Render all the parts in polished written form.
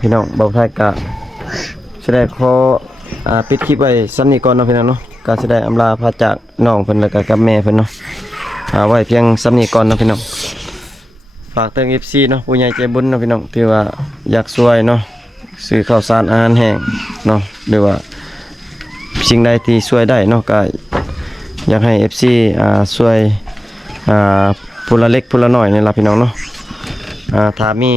พี่น้องเบาไทยกะแสดงขอปิดคลิปไว้ซ้ำนี้ก่อนเนาะพี่น้องเนาะก็แสดงอำลาพาจากน้องเพิ่นแล้วก็กับแม่เพิ่นเนาะไว้เพียงซ้ำนี้ก่อนเนาะพี่น้องฝากเติม FC เนาะผู้ใหญ่ใจบุญเนาะพี่น้องที่ว่าอยากช่วยเนาะซื้อข้าวสารอาหารแห้งเนาะหรือว่าสิ่งใดที่ช่วยได้เนาะก็อยากให้ FC ช่วยผู้ละเล็กผู้ละน้อยนี่ล่ะพี่น้องเนาะถ้ามี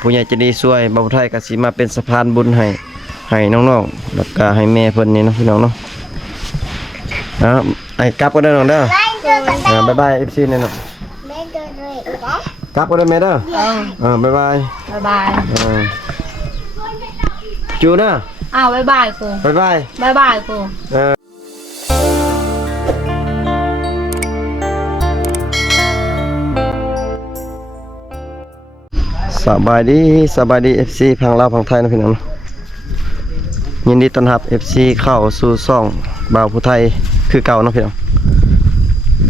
ผู้ใหญ่ใจะดีช่วยเบาไทยก็สิมาเป็นสะพานบุญให้น้องๆแล้วก็ให้แม่เพิ่นนี่เนาะพี่น้องเนาะไอ้กลับก็ได้น้องเด้อบ๊ายบาย FC นี่เนาะกลับก็ได้แม่เด้อบ๊ายบายบ๊ายบายจูนะบ๊ายบายครูบ๊ายบายบ๊ายบายครูสบายดี FC พังลาวพังไทยนะพี่น้องยินดีต้อนรับ FC เข้าสู่ช่องบ่าวผู้ไทยคือเก่านะพี่น้อง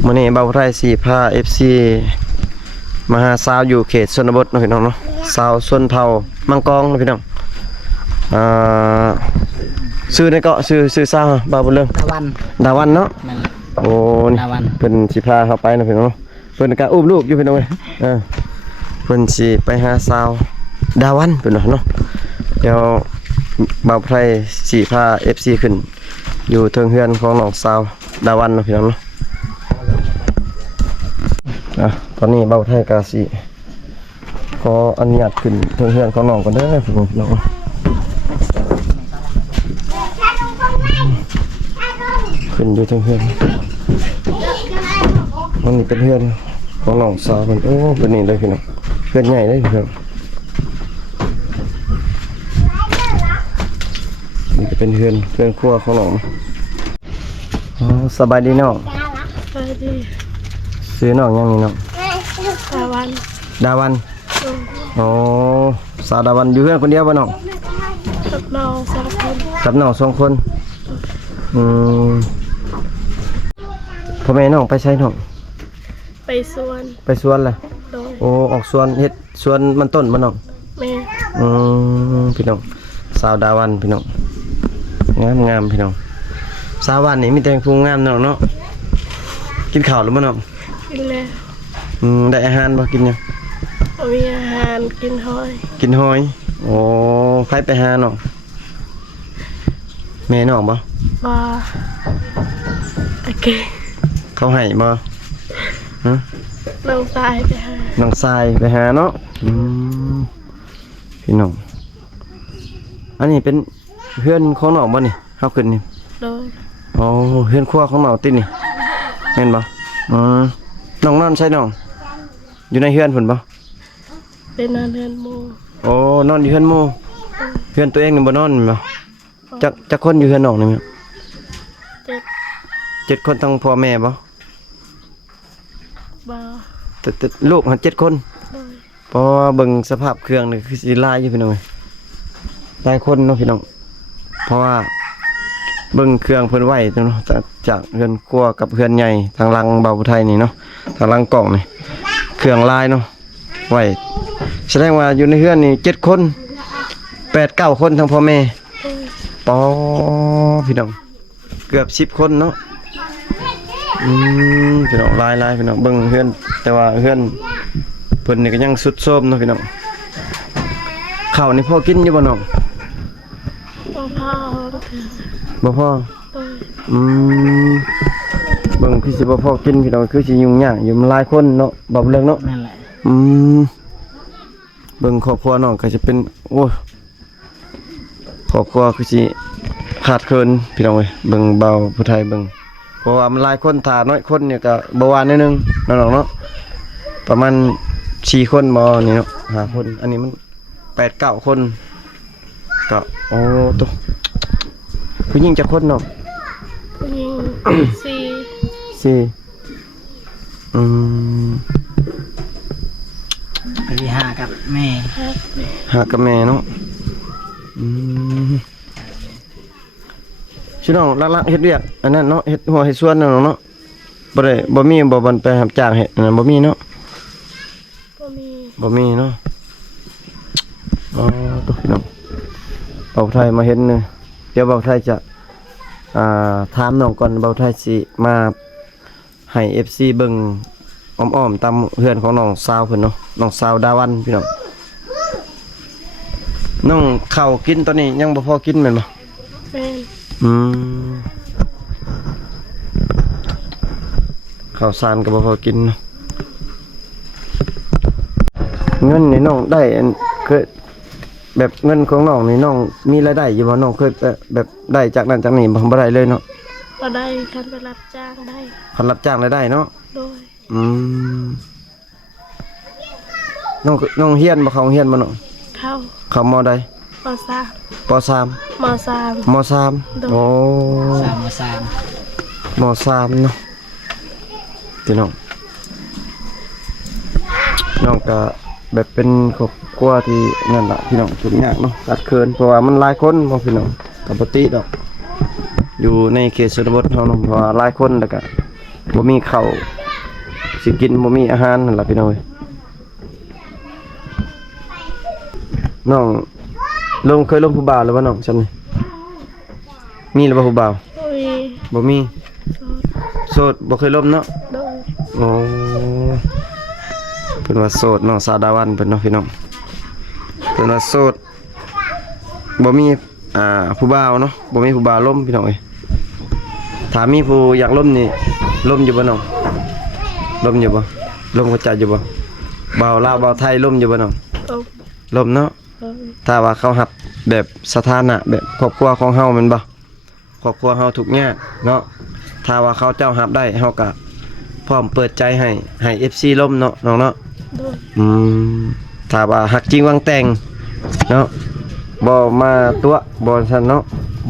มื้อนี้บ่าวผู้ไทยสิพา FC มาหาสาวอยู่เขตชนบทนะพี่น้องเนาะสาวชนเผ่ามังกรนะพี่น้องชื่อในเกาะชื่อสาวบ่าวบุญเรืองดาวันเนาะโอ้นี่เพิ่นสิพาเข้าไปนะพี่น้องเพิ่นก็อุ้มลูกอยู่พี่น้องเอ้ยเพิ่นสิไปหาสาวดาวันเพิ่นเนาะเดี๋ยวบ่าวไทยสิพา FC ขึ้นอยู่เทิงเฮือนของน้องสาวดาวันเนาะพี่น้องเนาะตอนนี้บ่าวไทยก็สิขออนุญาตขึ้นเทิงเฮือนของน้องก่อนเด้อพี่น้องขึ้นอยู่เทิงเฮือนมันนี่เป็นเฮือนของน้องสาวเพิ่นโอ้เป็นนี่เลยพี่น้องเฮือนใหญ่เลยพี่น้องนี่ก็เป็นเฮือนครัวของน้องสบายดีน้องสบายดีซื้อน้องยังนี่น้องดาวันโอ้สาวดาวันอยู่เฮือนคนเดียวบ่น้องกับน้อง2 คนกับน้อง2 คนพ่อแม่น้องไปใช้น้องไปสวนล่ะโอ้ออกสวนเฮ็ดสวนมันต้นบ่น้องแม่พี่น้องสาวดาวันพี่น้องงามพี่น้องสาววันนี่มีแต่ผู้งามน้องเนาะกินข้าวหรือบ่น้องกินแล้วได้อาหารบ่กินยังมีอาหารกินหอยโอ้ใครไปหาน้องแม่น้องบ่โอเคเขาให้บ่น้องทรายไปหาเนาะพี่น้องอันนี้เป็นเพื่อนของน้องบ่นี่เฮาขึ้นนี่โอ้เพื่อนครัวของน้องตินี่แม่นบ่น้องนอนใช่น้องอยู่ในเฮือนพุ่นบ่เป็นนอนเฮือนหมู่โอ้นอนอยู่เฮือนหมู่เฮือนตัวเองนี่บ่นอนบ่จักคนอยู่เฮือนน้องนี่มั้ย7 คนทั้งพ่อแม่บ่แต่ลูก7 คนพอเบิ่งสภาพเครื่องนี่คือสิหลายอยู่พี่น้องหลายคนเนาะพี่น้องเพราะว่าเบิ่งเครื่องเพิ่นไว้เนาะจากเฮือนครัวกับเฮือนใหญ่ทางหลังเบาไทยนี่เนาะทางหลังกล่องนี่เครื่องลายเนาะไว้แสดงว่าอยู่ในเฮือนนี่7 คน8 9 คนทั้งพ่อแม่ปอพี่น้องเกือบ10 คนเนาะพี่น้องลายพี่น้องเบิ่งเฮือนแต่ว่าเฮือนเพิ่นนี่ก็ยังสุดโทรมเนาะพี่น้องข้าวนี่พอกินอยู่บ่น้องบ่พอเบิ่งคือสิบ่พอกินพี่น้องคือสิยุ่งยากอยู่หลายคนเนาะบ่เรื่องเนาะนั่นแหละเบิ่งครอบครัวน้องก็จะเป็นโอ้ครอบครัวคือสิขาดเคินพี่น้องเอ้ยเบิ่งเบาผู้ไทยเบิ่งเพราะว่ามันหลายคนถ้าน้อยคนเนี่ยก็บ่ว่านิดนึงน้องเนาะประมาณ4 คนบ่นี่เนาะ5 คนอันนี้มัน8 9 คนก็โอ้ตวผู้หญิงจักคนเนาะผู้หญิง4ไปหากับแม่เนาะพี่น้องลักๆเฮ็ดเวียกอันนั้นเนาะเฮ็ดหัวเฮ็ดสวนเนาะบ่มีบ่บันไปรับจ้างเฮ็ดอันนั้นบ่มีเนาะบ่มีเนาะโอ้ อ๋อตุ๊กน้องเบาไทยมาเห็นเนี่ยเดี๋ยวเบาไทยจะถามน้องก่อนเบาไทยสิมาให้ FC เบิ่งอ้อมๆตามเฮือนของน้องสาวเพิ่นเนาะน้องสาวดาวันพี่น้องน้องข้าวกินตอนนี้ยังบ่พอกินแม่นบ่ แม่น อืมข้าวสารก็บ่พอกินเนาะเงินนี่น้องได้อันเคยแบบเงินของน้องนี่น้องมีรายได้อยู่บ่น้องเคยแบบได้จากนั้นจากนี้บ่ได้เลยเนาะ ก็ได้คันไปรับจ้างได้ คันรับจ้างรายได้เนาะ โดย อืมน้องเฮียนบ่เข้าเฮียนบ่น้อง เข้า เข้ามอใด มสาม ปสาม มสาม มสามโอ้ สามมาสาม มสามเนาะพี่น้องน้องก็แบบเป็นครอบครัวที่นั่นล่ะพี่น้องทุกอย่างเนาะตัดเคินเพราะว่ามันหลายคนบ่พี่น้องก็บ่ติดอกอยู่ในเขตชนบทเฮาเนาะเพราะว่าหลายคนแล้วก็บ่มีข้าวสิกินบ่มีอาหารนั่นล่ะพี่น้องเอ้ยน้องเคยลงผู้บ่าวหรือบ่น้องซั่นนี่มีหรือบ่ผู้บ่าว โอ้ย บ่มีโสดบ่เคยลมเนาะ โดย โอ้เพิ่นว่าโสดน้องสาวดาวันเพิ่นเนาะพี่น้องเพิ่นว่าโสดบ่มีผู้บ่าวเนาะบ่มีผู้บ่าวล้มพี่น้องเอ้ยถ้ามีผู้อยากล้มนี่ล้มอยู่บ่น้องล้มอยู่บ่ล้มเข้าใจอยู่บ่บ่าวลาวบ่าวไทยล้มอยู่บ่น้อง โอ้ย ล้มเนาะ โอ้ย ถ้าว่าเขาหับแบบสถานะแบบครอบครัวของเฮาแม่นบ่ครอบครัวเฮาทุกแง่เนาะถ้าว่าเขาเจ้าหับได้เฮาก็พร้อมเปิดใจให้ FC ล้มเนาะน้องเนาะ โดย ถ้าว่าหักจริงวางแต่งเนาะบ่มาตัวบ่ซั่นเนาะ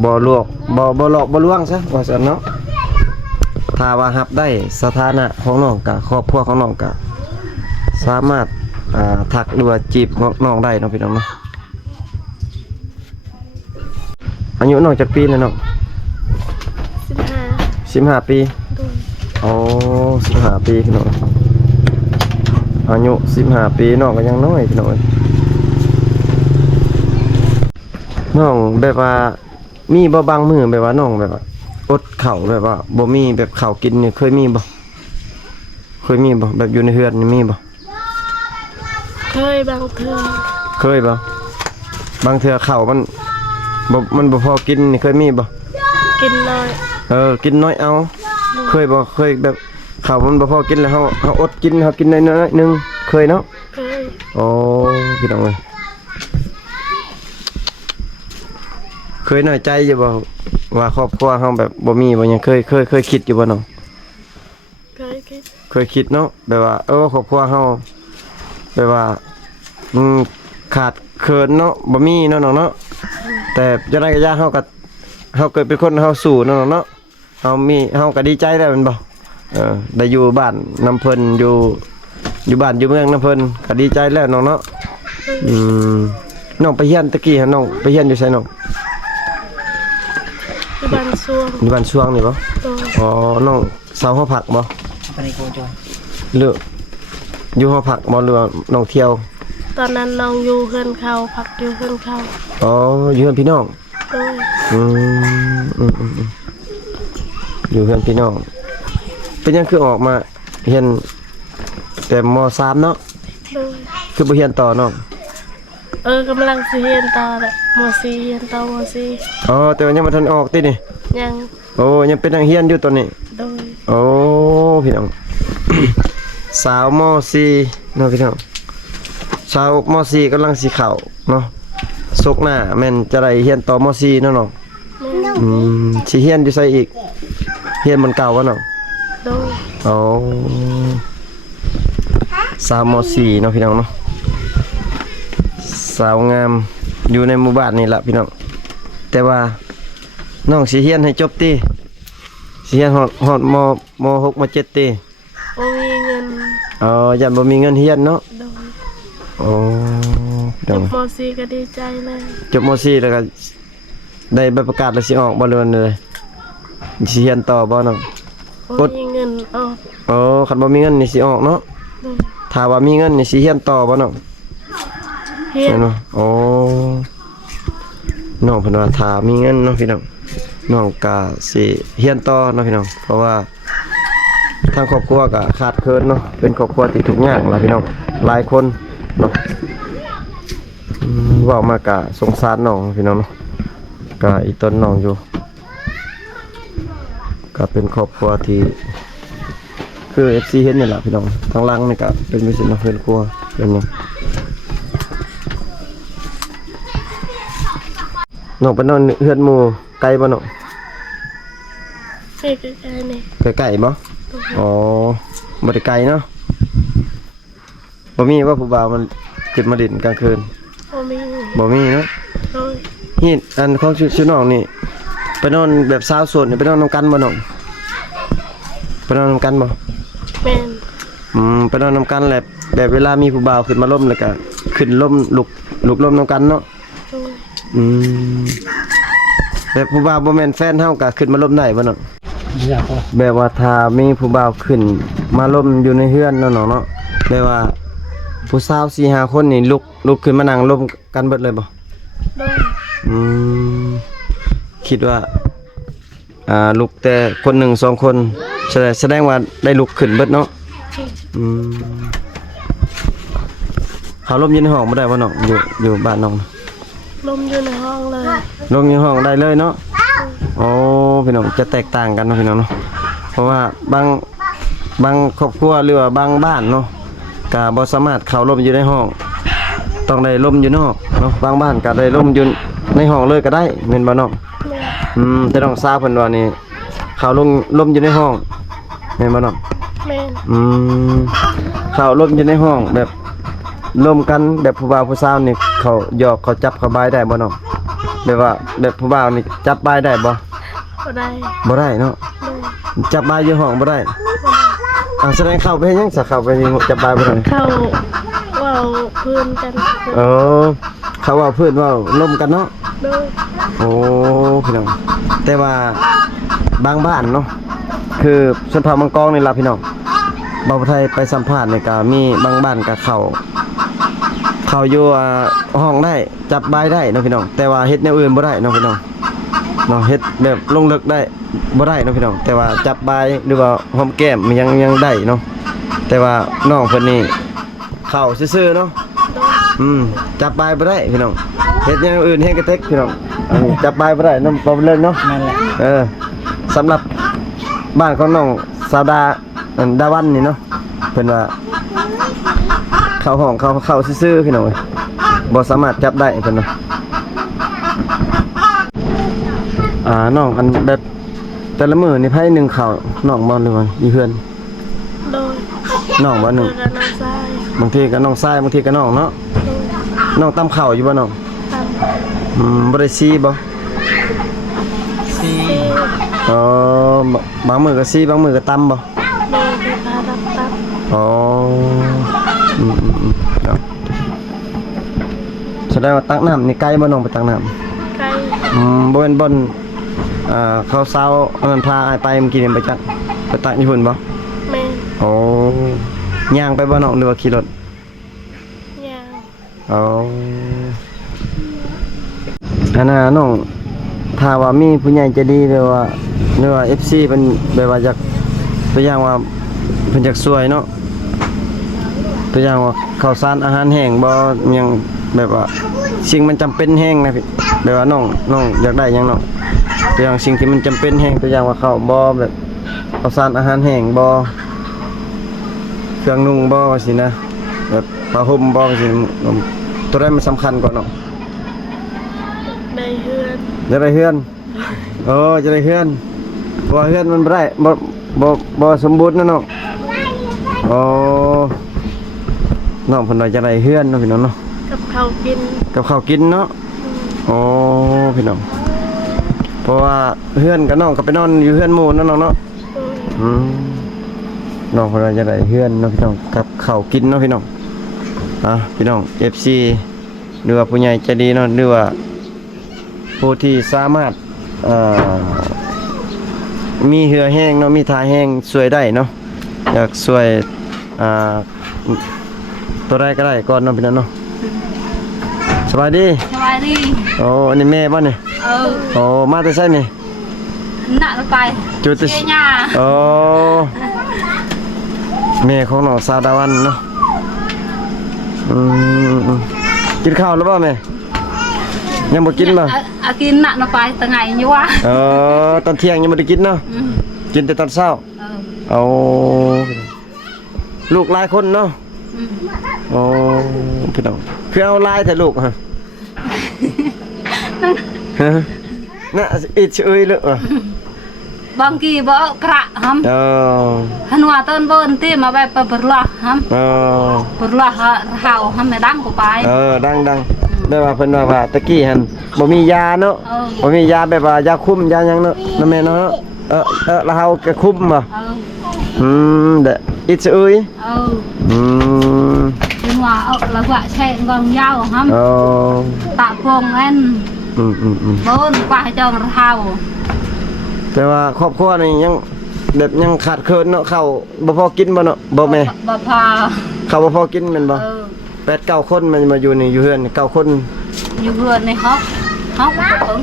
บ่ลวกบ่หลอกบ่ลวงซะว่าซั่นเนาะถ้าว่าหับได้สถานะของน้องกะครอบครัวของน้องกะสามารถทักหรือว่าจีบน้องได้เนาะพี่น้องเนาะอายุน้องจักปีแล้วเนาะ 15 15 ปี โดย โอ้15 ปีพี่น้องอายุ15 ปีน้องก็ยังน้อยพี่น้องเอ้ยน้องแบบว่ามีบ่บางมื้อแบบว่าน้องแบบว่าอดข้าวแบบว่าบ่มีแบบข้าวกินนี่เคยมีบ่แบบอยู่ในเฮือนนี่มีบ่ เคยบางเทื่อ เคยบ่บางเทื่อข้าวมันบ่พอกินนี่เคยมีบ่ กินน้อย กินน้อยเอาเคยบ่เคยแบบข้าวมันบ่พอกินแล้วเฮาอดกินเฮากินน้อยๆนึงเคยเนาะ เคย โอ้พี่น้องเอ้ยเคยน้อยใจอยู่บ่ว่าครอบครัวเฮาแบบบ่มีบ่หยังเคยคิดอยู่บ่น้อง เคยคิด เคยคิดเนาะแบบว่าครอบครัวเฮาแบบว่าขาดเขินเนาะบ่มีเนาะน้องเนาะแต่จังได๋ก็ย่าเฮาเกิดเป็นคนเฮาสู้เนาะน้องเนาะเฮาก็ดีใจแล้วแม่นบ่ได้อยู่บ้านนํเพิ่นอยู่บ้านอยู่เมืองนํเพิ่นก็ดีใจแล้วน้องเนาะน้องไปเรียนตะกี้น้องไปเรียนอยู่ไสน้อง ที่บ้านสวง อยู่บ้านช่วงนี่บ่ โดย อ๋อน้องสาวหอผักบ่ ไปในโกโจน หรืออยู่หอผักบ่หรือว่าน้องเที่ยว ตอนนั้นน้องอยู่เฮือนเขาพักอยู่เฮือนเขา อ๋ออยู่กับพี่น้อง โดย อืมอยู่กับพี่น้องเป็นยังคือออกมาเรียนแต่ม.3 เนาะ โดย คือบ่เรียนต่อน้อง กำลังสิเรียนต่อแหละม .4 เรียนต่อม อ๋อแต่ว่ายังบ่ทันออกตินี่ .4 ยัง โอ้ยังเป็นนักเรียนอยู่ตอนนี้ โดย โอ้พี่น้อง สาวม .4 เนาะพี่น้องสาวม .4 กำลังสิเข้าเนาะศกหน้าแม่นจะได้เรียนต่อม .4 เนาะน้อง แม่ สิเรียนอยู่ไสอีกเรียนบนเก่าวะน้อง โดย อ๋อสาวม .4 เนาะพี่น้องเนาะสาวงามอยู่ในหมู่บ้านนี่ล่ะพี่น้องแต่ว่าน้องสิเรียนให้จบติสิเรียนฮอดม .6 ม .7 ติ บ่มีเงิน อ๋อยันบ่มีเงินเรียนเนาะ โดย โอ้พี่ จ น้อง บม .4 ก็ดีใจเลย จบม .4 แล้วก็ได้ใบประกาศแล้วสิออกบ่เรือนเลยสิเรียนต่อบ่น้อง บ่มีเงินออก อ๋อคันบ่มีเงินนี่สิออกเนาะ โดย ถ้าว่ามีเงินนี่สิเรียนต่อบ่น้อง เฮียน เนาะโอ้น้องเพิ่นว่าถ้ามีเงินเนาะพี่น้องน้องก็สิเรียนต่อเนาะพี่น้องเพราะว่าทางครอบครัวก็ขาดเคินเนาะเป็นครอบครัวที่ทุกข์ยากล่ะพี่น้องหลายคนเนาะเว้ามากะสงสารน้องพี่น้องเนาะก็อีต้นน้องอยู่ก็เป็นครอบครัวที่คือ FC เห็นนี่แหละพี่น้องทางหล่างนี่ก็เป็นมิสิเนาะเป็นครัวเป็นหยังน้องไปนอนเฮือนหมู่ไกลบ่น้อง ใกล้ๆนี่ ไกลๆบ่อ๋อบ่ได้ไกลเนาะบ่มีว่าผู้บ่าวมันขึ้นมาดินกลางคืน บ่มี บ่มีเนาะ โดย นี่อันของชื่อน้องนี่ไปนอนแบบสาวโสดนี่ไปนอนนำกันบ่น้องไปนอนนำกันบ่ แม่น ไปนอนนำกันแหละแบบเวลามีผู้บ่าวขึ้นมาล่มแล้วก็ขึ้นล่มลุกล่มนำกันเนาะ โดย แบบผู้บ่าวบ่แม่นแฟนเฮาก็ขึ้นมาล่มได้บ่น้อง อยากพอ แบบว่าถ้ามีผู้บ่าวขึ้นมาล่มอยู่ในเฮือนเนาะน้องเนาะแบบว่าผู้สาว 4-5 คนนี่ลุกขึ้นมานั่งล่มกันเบิดเลยบ่ โดย คิดว่าลุกแต่คนหนึ่งสองคนแสดงว่าได้ลุกขึ้นเบิดเนาะเขาล่มอยู่ในห้องบ่ได้บ่น้องอยู่บ้านน้อง ลมอยู่ในห้องเลย ล่มอยู่ในห้องได้เลยเนาะโอ้พี่น้องจะแตกต่างกันเนาะพี่น้องเนาะเพราะว่าบางครอบครัวหรือว่าบางบ้านเนาะก็บ่สามารถเข้าล่มอยู่ในห้องต้องได้ล่มอยู่นอกเนาะบางบ้านก็ได้ล่มอยู่ในห้องเลยก็ได้แม่นบ่น้อง แม่น แต่น้องทราบเพิ่นว่านี่เขาล่มอยู่ในห้องแม่นบ่น้อง แม่น เขาล่มอยู่ในห้องแบบร่วมกันแบบผู้บ่าวผู้สาวนี่เขาหยอกเขาจับเขาบายได้บ่น้องแบบว่าแบบผู้บ่าวนี่จับบายได้บ่ บ่ได้ บ่ได้เนาะ โดย จับบายอยู่ห้องบ่ได้แสดงเข้าไปเฮ็ดหยังสักเข้าไปนี่จับบายบ่ได้ เข้าเว้าเพื่อนกัน เออเขาว่าเพิ่นว่าล่มกันเนาะ โดย โอ้พี่น้องแต่ว่าบางบ้านเนาะคือชนเผ่ามังกรนี่ล่ะพี่น้องบ่าวไทยไปสัมภาษณ์นี่ก็มีบางบ้านก็เข้าอยู่ห้องได้จับบายได้เนาะพี่น้องแต่ว่าเฮ็ดแนวอื่นบ่ได้เนาะพี่น้องเนาะเฮ็ดแบบลงลึกได้บ่ได้เนาะพี่น้องแต่ว่าจับบายหรือว่าหอมแก้มมันยังได้เนาะแต่ว่าน้องเพิ่นนี่เข้าซื่อๆเนาะจับบายบ่ได้พี่น้องเฮ็ดแนวอื่นเฮ็ดกระเทกพี่น้องอันนี้จับบายบ่ได้นำบ่เลิกเนาะ นั่นแหละ สำหรับบ้านของน้องสาวดาดาวันนี่เนาะเพิ่นว่าเข้าห้องเข้าซื่อๆพี่น้องเอ้ยบ่สามารถจับได้เพิ่นเนาะน้องอันแบบแต่ละมื้อนี่ไผหนึ่งข้าวน้องบ่หรือว่าอยู่เฮือน โดย น้องบ่หนึ่ง เจอกันน้องชาย บางทีก็น้องชายบางทีก็น้องเนาะ โดย น้องตำข้าวอยู่บ่น้อง ตาม บ่ได้ซีบ่ สี่ อ๋อบางมื้อก็ซีบางมื้อก็ตำบ่ โดยไปพารับตับ อ๋อครับแสดงว่าตักน้ำนี่ไกลบ่น้องไปตักน้ำ ไกล บ่เป็นบ่อนเขาเซาอันนั้นพาอ้ายไปเมื่อกี้นี่ไปจักไปตักญี่ปุ่นบ่ แม่น โอ้ย่างไปบ่น้องหรือว่าขี่รถ ยาว อ๋ออันน่ะน้องถ้าว่ามีผู้ใหญ่ใจดีหรือว่า FC เพิ่นแบบว่าอยากตัวอย่างว่าเพิ่นอยากช่วยเนาะตัวอย่างว่าข้าวสารอาหารแห้งบ่หยังแบบว่าสิ่งมันจำเป็นแห้งนะพี่แบบว่าน้องอยากได้หยังน้องตัวอย่างสิ่งที่มันจำเป็นแห้งตัวอย่างว่าข้าวบ่แบบข้าวสารอาหารแห้งบ่เครื่องนุ่งบ่ว่าสินะแบบผ้าห่มบ่ว่าสิตัวใดมันสำคัญกว่าน้อง ได้เฮือน จะได้เฮือนจะได้เฮือนเพราะว่าเฮือนมันบ่ได้บ่สมบูรณ์นะน้องน้องเพิ่นว่าจะได้เฮือนเนาะพี่น้องเนาะ กับข้าวกิน กับข้าวกินเนาะพี่น้องเพราะว่าเฮือนกับน้องก็ไปนอนอยู่เฮือนหมู่เนาะน้องเนาะ โดย น้องเพิ่นว่าจะได้เฮือนเนาะพี่น้องกับข้าวกินเนาะพี่น้องพี่น้อง FC หรือว่าผู้ใหญ่ใจดีเนาะหรือว่าผู้ที่สามารถมีเหือแห้งเนาะมีทาแห้งช่วยได้เนาะอยากช่วยตัวใดก็ได้ก่อนเนาะพี่น้องเนาะ สบายดี สบายดี โอ้อันนี้แม่บ่นี่โอ้มาแต่ไสนี่ หนักไป จุดที่ เชียร์ โอ้แม่ของน้องสาวดาวันเนาะกินข้าวแล้วบ่แม่ยังบ่กินบ่ กินหนักไปตั้งไงอยู่วะ ตอนเที่ยงยังบ่ได้กินเนาะกินแต่ตอนเช้าเอาลูกหลายคนเนาะโอ้พี่น้องคือเอาหลายแต่ลูกฮะน่ะอิดชื่อเลย บางกีบ่กระหำหันว่าต้นบ่นที่มาแบบเปิดละหำเปิดละเฮาหำไม่ดังกูไปดังแบบว่าเพิ่นว่าตะกี้หั่นบ่มียาเนาะบ่มียาแบบว่ายาคุมยาหยังเนาะนั่นแม่เนาะแล้วเฮาก็คุมบ่เด้ออิดชื่อหันว่าแล้วว่าแช่งองยาวหำตะพงอันบ่นกว่าให้จองเฮาแต่ว่าครอบครัวนี่ยังแบบยังขาดเคินเนาะข้าวบ่พอกินบ่เนาะบ่แม่บ่พอข้าวบ่พอกินแม่นบ่8-9 คนมันมาอยู่นี่อยู่เฮือน9 คนอยู่เฮือนในฮอกบ่ถึง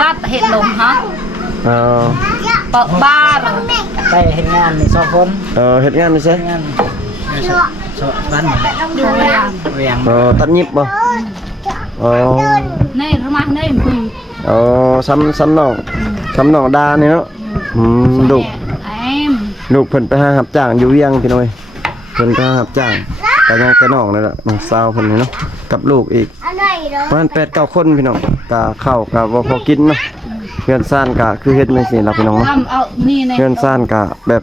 ปั๊บเฮ็ดลมฮะปะบ้าไปเฮ็ดงานนี่2คนเฮ็ดงานนี่ใช่งานบ้านอยู่เวียงตัดยิบบ่นี่ประมาณนี้ซ้ำน้องดานี่เนาะลูกเพิ่นไปหารับจ้างอยู่เวียงพี่น้อยเพิ่นไปหารับจ้างแต่ยังแต่น้องนี่แหละน้องสาวเพิ่นนี่เนาะกับลูกอีกประมาณ8-9 คนพี่น้องกะข้าวกะบ่พอกินเนาะเฮือนซ่านกะคือเฮ็ดไม่สิล่ะพี่น้องเนาะเฮือนซ่านกะแบบ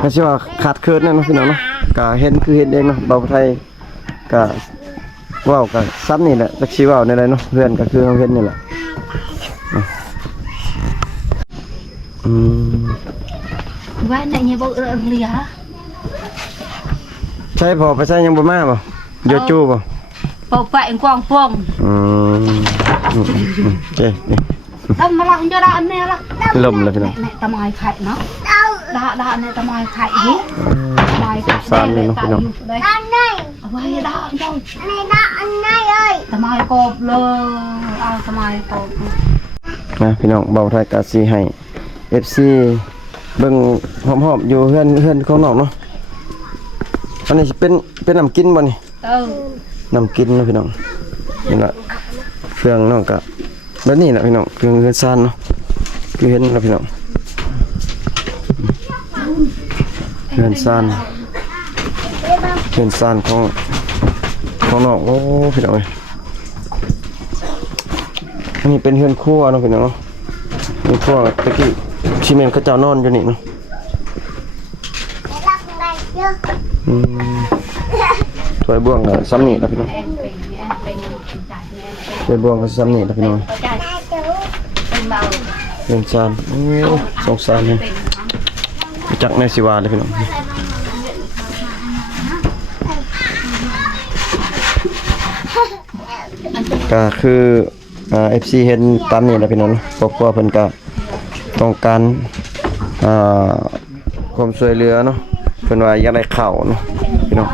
ก็สิว่าขาดเคินนั่นเนาะพี่น้องเนาะกะเฮ็ดคือเฮ็ดเองเนาะบ่าวไทยกะว้าวก็ซ้ำนี่แหละจักสิว้าวในใดเนาะเพื่อนก็คือเฮาเฮ็ดนี่แหละไว้ในนี้บ่เหลือใช่พอไปใช้ยังบ่มาบ่โยจูบ่ปอกไปกว้างป้องโอเคทำมาละจะได้อันนี้ละลมเลยพี่น้องตะมอยไข่เนาะด่าเนี่ยตะมอยไข่นี่ตะมอยไข่ซานเลยเนาะพี่น้องอันนี้เอาไว้ด่าอันนี้อันนี้เลยตะมอยกบเลยเอาตะมอยกบนะพี่น้องเบาไทยกะสิให้ FC เบิ่งหอมๆอยู่เฮือนของน้องเนาะอันนี้สิเป็นน้ำกินบ่นี่น้ำกินเนาะพี่น้องนี่ล่ะเครื่องน้องกะแบบนี้แหละพี่น้องเครื่องเฮือนซ่านเนาะคือเห็นนะพี่น้องเฮือนซ่านของน้องโอ้พี่น้องเอ้ยอันนี้เป็นเฮือนครัวเนาะพี่น้องเนาะเฮือนครัวตะกี้ชิเมนเขาเจ้านอนอยู่นี่เนาะถ้วยบ่วงก็ซ้ำนี่แล้วพี่น้องถ้วยบ่วงก็ซ้ำนี่แล้วพี่น้องเฮือนซ่านโอ้สงสารนี่จักในสิว่าเลยพี่น้องก็คือFC เห็นตามนี้แหละพี่น้องครอบครัวเพิ่นก็ต้องการความช่วยเหลือเนาะเพิ่นว่าอยากได้ข้าวเนาะพี่น้อง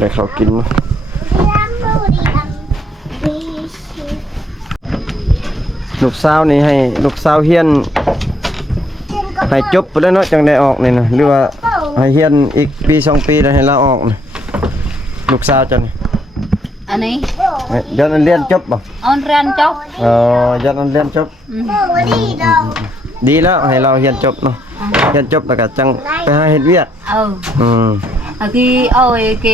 ได้ข้าวกินเนาะลูกสาวนี่ให้ลูกสาวเฮียนให้จบไปแล้วเนาะจังได้ออกนี่นะหรือว่าให้เฮียนอีกปี2 ปีแล้วให้ลาออกนะลูกสาวจังนี่อันนี้ย้อนเรียนจบบ่เรียนจบย้อนเรียนจบดีแล้วให้เราเรียนจบเนาะเรียนจบแล้วก็จังไปหาเฮ็ดเวียกที่เก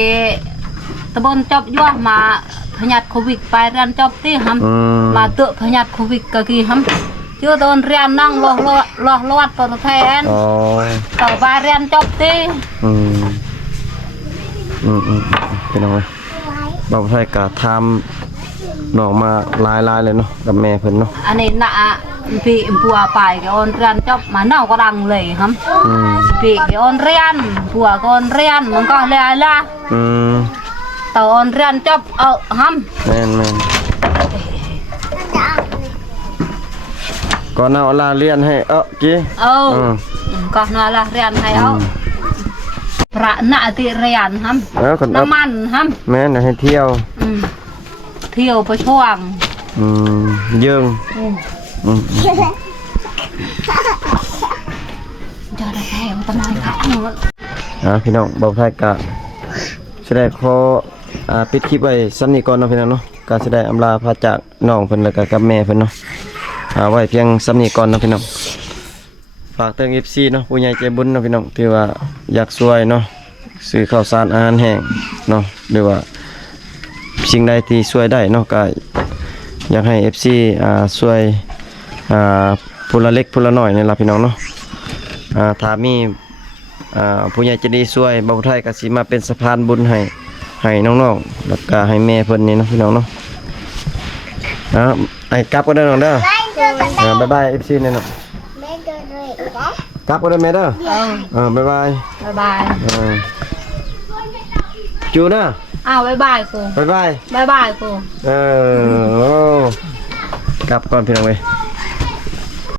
ตะบนจบยั่วมาพยัดโควิดไปเรียนจบที่หำมาเตะพยัดโควิดก็คือหำชื่อตอนเรียนนั่งลอดตัวแทนต่อไปเรียนจบที่เป็นยังไงบ่าวไทยก็ทำน้องมาลายเลยเนาะกับแม่เพิ่นเนาะอันนี้น่ะพี่ปัวไปก็ออนเรียนจบมาเน่าก็ดังเลยครับพี่ก็ออนเรียนปัวก็ออนเรียนมันก็เลยละต่อออนเรียนจบห้ำแม่นก่อนเอาลาเรียนให้กี้ก็นาลาเรียนให้ พระนาติเรียนฮัม แล้วคนเอา น้ำมันฮัม แม่น่ะให้เที่ยว เที่ยวไปช่วง เยิง จะได้แถวตะนอนค่ะ พี่น้องบ่าวไทยก็แสดงขอปิดคลิปไว้ซ้ำนี้ก่อนเนาะพี่น้องเนาะการแสดงอำลาพาจากน้องเพิ่นแล้วก็กับแม่เพิ่นเนาะไว้เพียงซ้ำนี้ก่อนเนาะพี่น้องฝากเติม FC เนาะผู้ใหญ่ใจบุญเนาะพี่น้องที่ว่าอยากช่วยเนาะซื้อข้าวสารอาหารแห้งเนาะหรือว่าสิ่งใดที่ช่วยได้เนาะก็อยากให้ FC ช่วยผู้ละเล็กผู้ละน้อยนี่ล่ะพี่น้องเนาะถ้ามีผู้ใหญ่ใจะดีช่วยบ่าวไทยก็สิมาเป็นสะพานบุญให้น้องๆแล้วก็ให้แม่เพิ่นนี่เนาะพี่น้องเนาะไอ้กลับก็ได้น้องเด้อบ๊ายบาย FC เนี่ยเนาะกลับก็ได้แม่เด้อบ๊ายบาย บ๊ายบาย จูนะ บ๊ายบายกู บ๊ายบาย บ๊ายบายกู กลับก่อนพี่น้องเว้ย